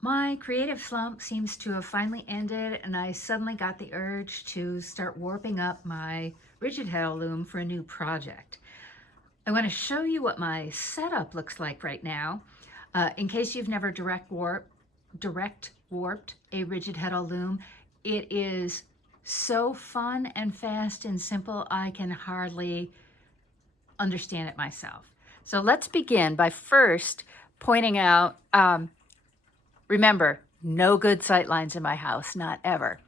My creative slump seems to have finally ended, and I suddenly got the urge to start warping up my rigid heddle loom for a new project. I want to show you what my setup looks like right now. In case you've never direct warped a rigid heddle loom, it is so fun and fast and simple I can hardly understand it myself. So let's begin by first pointing out, remember, no good sight lines in my house, not ever.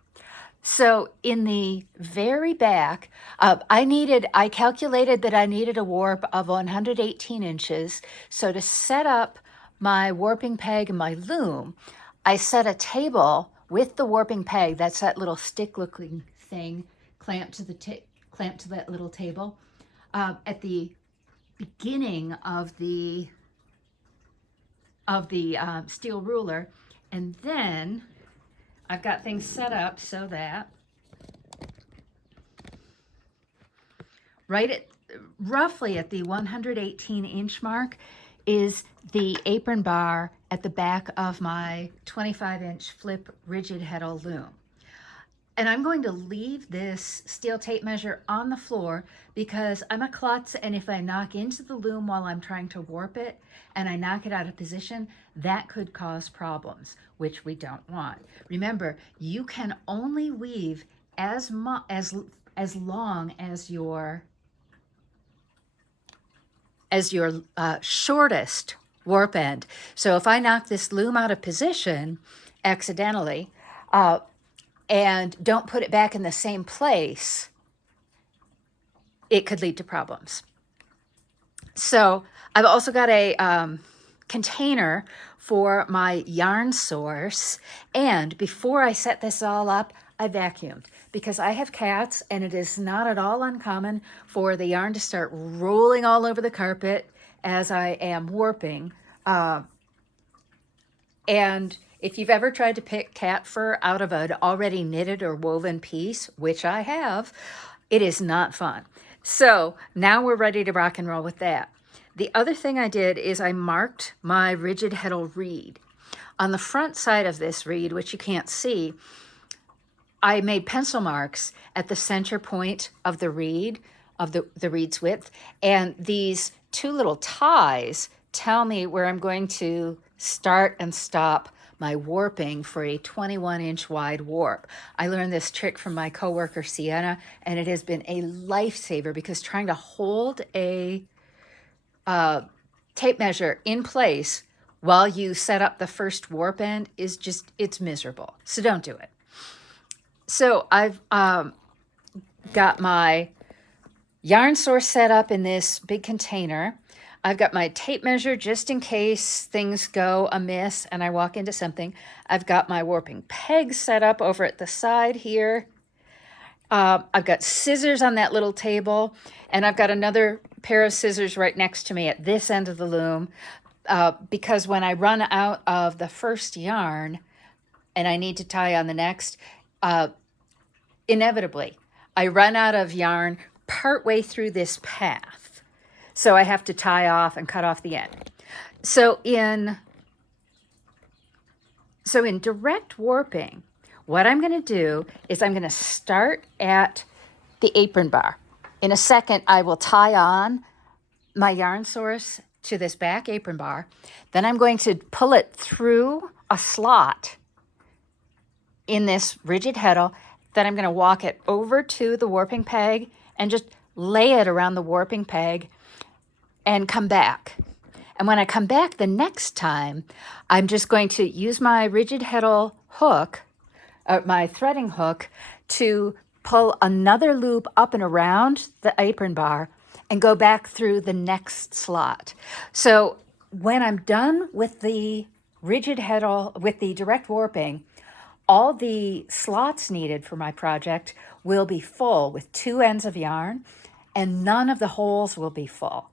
So in the very back, I calculated that I needed a warp of 118 inches. So to set up my warping peg and my loom, I set a table with the warping peg. That's that little stick-looking thing clamped to that little table at the beginning of the steel ruler, and then I've got things set up so that roughly at the 118-inch mark is the apron bar at the back of my 25-inch flip rigid heddle loom. And I'm going to leave this steel tape measure on the floor because I'm a klutz, and if I knock into the loom while I'm trying to warp it and I knock it out of position, that could cause problems, which we don't want. Remember, you can only weave as long as your shortest warp end. So if I knock this loom out of position accidentally, and don't put it back in the same place, it could lead to problems. So I've also got a container for my yarn source. And before I set this all up, I vacuumed because I have cats, and it is not at all uncommon for the yarn to start rolling all over the carpet as I am warping. And if you've ever tried to pick cat fur out of an already knitted or woven piece, which I have, it is not fun. So now we're ready to rock and roll with that. The other thing I did is I marked my rigid heddle reed. On the front side of this reed, which you can't see, I made pencil marks at the center point of the reed, of the reed's width, and these two little ties tell me where I'm going to start and stop my warping for a 21-inch wide warp. I learned this trick from my coworker Sienna, and it has been a lifesaver because trying to hold a tape measure in place while you set up the first warp end is just, it's miserable. So don't do it. So I've got my yarn source set up in this big container. I've got my tape measure just in case things go amiss and I walk into something. I've got my warping peg set up over at the side here. I've got scissors on that little table, and I've got another pair of scissors right next to me at this end of the loom because when I run out of the first yarn and I need to tie on the next, inevitably, I run out of yarn partway through this path. So I have to tie off and cut off the end. So in direct warping, what I'm going to do is I'm going to start at the apron bar. In a second, I will tie on my yarn source to this back apron bar. Then I'm going to pull it through a slot in this rigid heddle. Then I'm going to walk it over to the warping peg and just lay it around the warping peg and come back. And when I come back the next time, I'm just going to use my rigid heddle hook, my threading hook, to pull another loop up and around the apron bar and go back through the next slot. So when I'm done with the rigid heddle, with the direct warping, all the slots needed for my project will be full with two ends of yarn, and none of the holes will be full.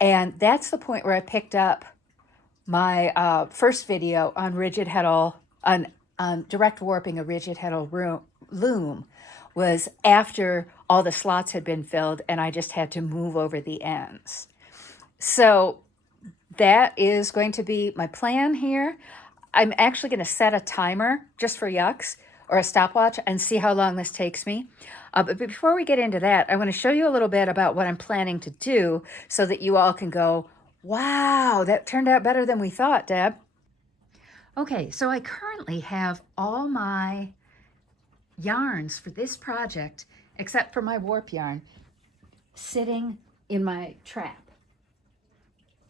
And that's the point where I picked up my first video on rigid heddle, on direct warping a rigid heddle loom, was after all the slots had been filled and I just had to move over the ends. So that is going to be my plan here. I'm actually going to set a timer just for yucks or a stopwatch and see how long this takes me. But before we get into that, I want to show you a little bit about what I'm planning to do so that you all can go, wow, that turned out better than we thought, Deb. Okay, so I currently have all my yarns for this project, except for my warp yarn, sitting in my trap,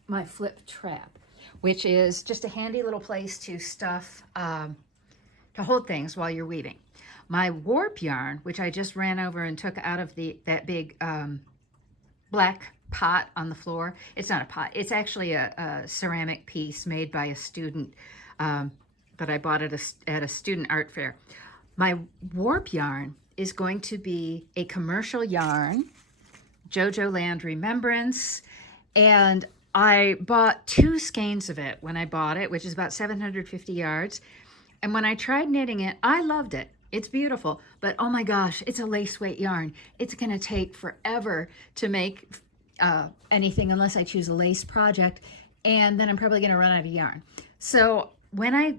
my flip trap, which is just a handy little place to stuff, to hold things while you're weaving. My warp yarn, which I just ran over and took out of that big black pot on the floor. It's not a pot. It's actually a ceramic piece made by a student that I bought at a student art fair. My warp yarn is going to be a commercial yarn, JoJo Land Remembrance, and I bought 2 skeins of it when I bought it, which is about 750 yards. And when I tried knitting it, I loved it. It's beautiful, but oh my gosh, it's a lace weight yarn. It's gonna take forever to make anything unless I choose a lace project, and then I'm probably gonna run out of yarn. So when I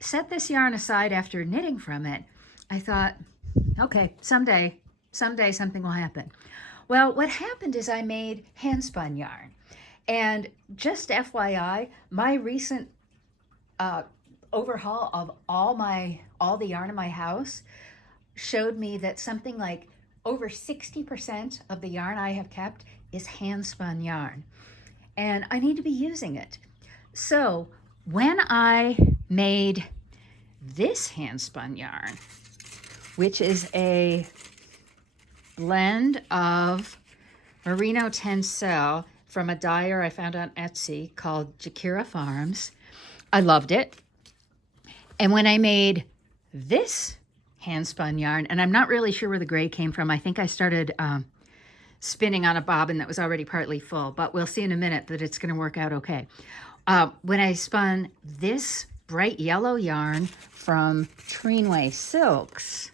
set this yarn aside after knitting from it, I thought, okay, someday something will happen. Well, what happened is I made handspun yarn. And just FYI, my recent overhaul of all the yarn in my house showed me that something like over 60% of the yarn I have kept is handspun yarn. And I need to be using it. So when I made this handspun yarn, which is a blend of merino tencel from a dyer I found on Etsy called Jakira Farms, I loved it. And when I made this handspun yarn, and I'm not really sure where the gray came from. I think I started spinning on a bobbin that was already partly full, but we'll see in a minute that it's going to work out okay. When I spun this bright yellow yarn from Treenway Silks,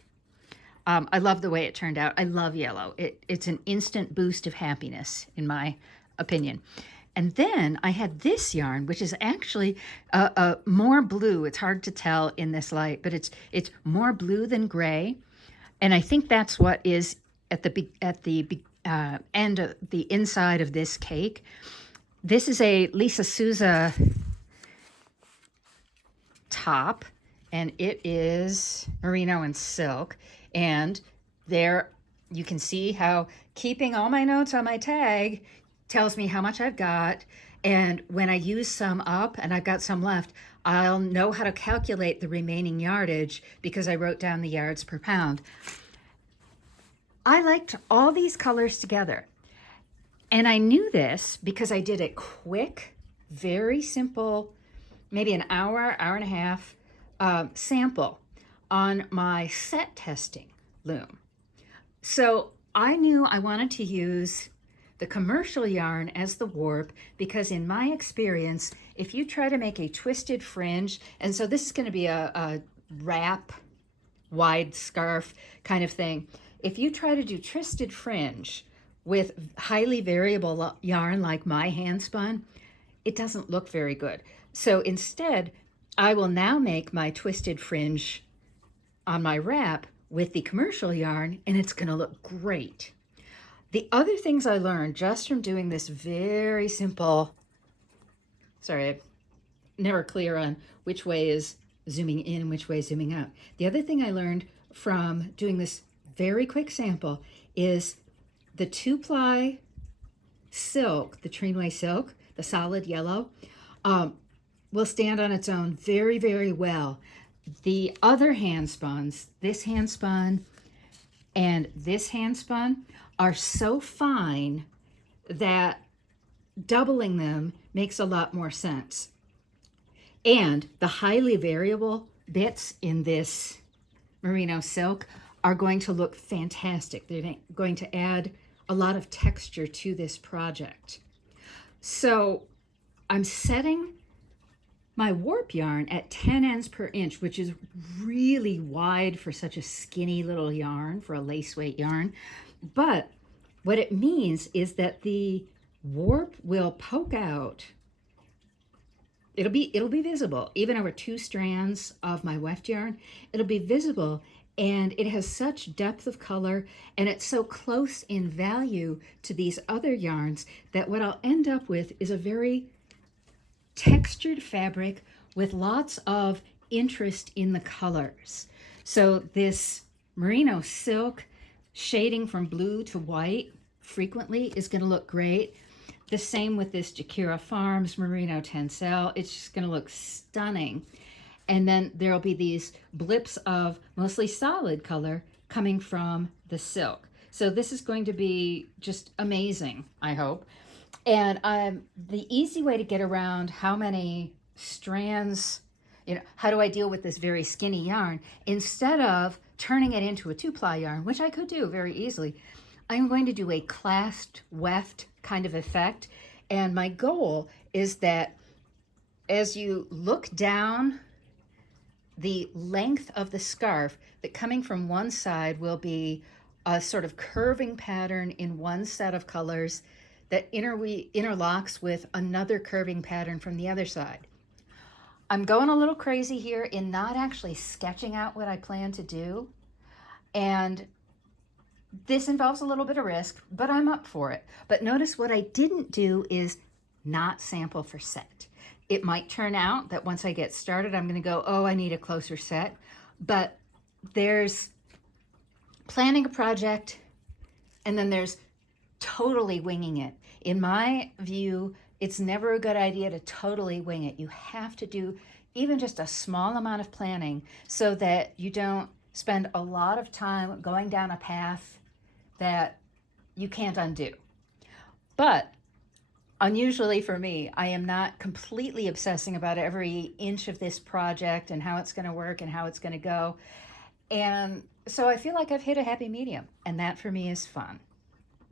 I love the way it turned out. I love yellow. It's an instant boost of happiness, in my opinion. And then I had this yarn, which is actually more blue. It's hard to tell in this light, but it's more blue than gray. And I think that's what is at the end of the inside of this cake. This is a Lisa Souza top, and it is merino and silk. And there you can see how keeping all my notes on my tag tells me how much I've got. And when I use some up and I've got some left, I'll know how to calculate the remaining yardage because I wrote down the yards per pound. I liked all these colors together. And I knew this because I did a quick, very simple, maybe an hour, hour and a half sample on my set testing loom. So I knew I wanted to use the commercial yarn as the warp because in my experience, if you try to make a twisted fringe, and so this is going to be a wrap, wide scarf kind of thing. If you try to do twisted fringe with highly variable yarn like my handspun, it doesn't look very good. So instead, I will now make my twisted fringe on my wrap with the commercial yarn, and it's going to look great. The other things I learned just from doing this very simple, sorry, I'm never clear on which way is zooming in and which way is zooming out. The other thing I learned from doing this very quick sample is the 2-ply silk, the Treenway silk, the solid yellow, will stand on its own very, very well. The other handspuns, this handspun and this handspun, are so fine that doubling them makes a lot more sense. And the highly variable bits in this merino silk are going to look fantastic. They're going to add a lot of texture to this project. So I'm setting my warp yarn at 10 ends per inch, which is really wide for such a skinny little yarn, for a lace weight yarn. But what it means is that the warp will poke out it'll be visible even over 2 strands of my weft yarn. It'll be visible, and it has such depth of color, and it's so close in value to these other yarns that what I'll end up with is a very textured fabric with lots of interest in the colors. So this merino silk shading from blue to white frequently is going to look great. The same with this Jakira Farms merino tencel. It's just going to look stunning. And then there'll be these blips of mostly solid color coming from the silk. So this is going to be just amazing, I hope. And the easy way to get around how many strands, how do I deal with this very skinny yarn? Instead of turning it into a 2-ply yarn, which I could do very easily, I'm going to do a clasped weft kind of effect. And my goal is that as you look down the length of the scarf, that coming from one side will be a sort of curving pattern in one set of colors that interlocks with another curving pattern from the other side. I'm going a little crazy here in not actually sketching out what I plan to do, and this involves a little bit of risk, but I'm up for it. But notice what I didn't do is not sample for set. It might turn out that once I get started, I'm going to go, oh, I need a closer set. But there's planning a project, and then there's totally winging it. In my view, it's never a good idea to totally wing it. You have to do even just a small amount of planning so that you don't spend a lot of time going down a path that you can't undo. But unusually for me, I am not completely obsessing about every inch of this project and how it's going to work and how it's going to go. And so I feel like I've hit a happy medium, and that for me is fun.